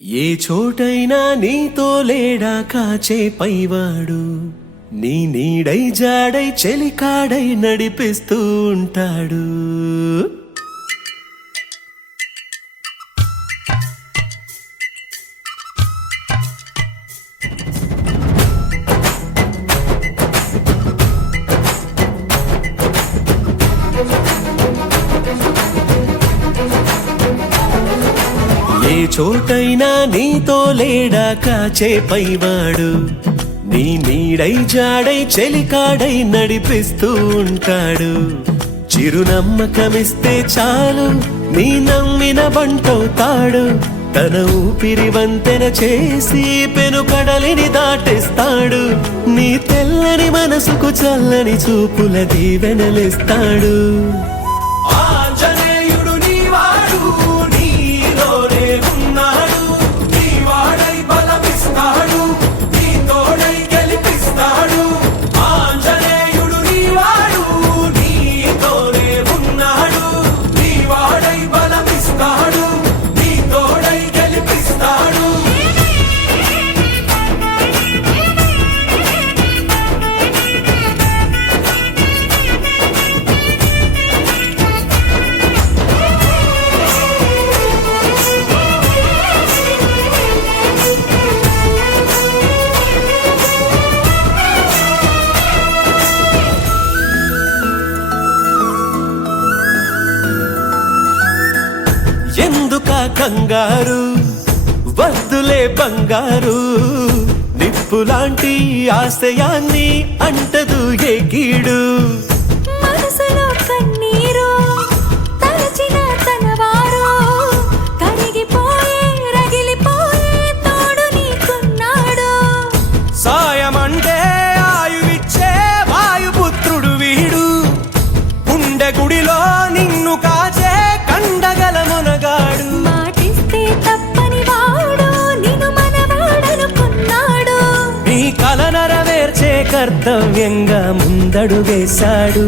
ఏ చోటైనా నీతో లేడా కాచే పైవాడు, నీ నీడై జాడై చెలికాడై నడిపిస్తూ ఉంటాడు. ఏ చోటైనా నీతో లేడా కాచే పైవాడు, నీ నీడై జాడై చెలికాడై నడిపిస్తూ ఉంటాడు. చిరునమ్మకమిస్తే చాలు నీ నమ్మిన బంటవుతాడు. తన ఊపిరి వంతెన చేసి పెను కడలిని దాటిస్తాడు. నీ తెల్లని మనసుకు చల్లని చూపుల దీవెనలిస్తాడు. ఎందుకా కంగారు, వద్దులే బంగారు, నిప్పులాంటి ఆశయాన్ని అంటదు ఏ కీడు. మనసులో కన్నీరు తలచిన తనవారు, కరిగిపోయే రగిలిపోయే తోడు నీకున్నాడు. సాయమంటే ఆయువిచ్చే వాయుపుత్రుడు వీడు, గుండె గుడిలో నిన్ను కాచే కండగల మునగాడు. మాటిస్తే తప్పని వాడు నిన్ను మనవాడనుకున్నాడు. నీ కల నెరవేర్చే కర్తవ్యంగా ముందడుగేశాడు.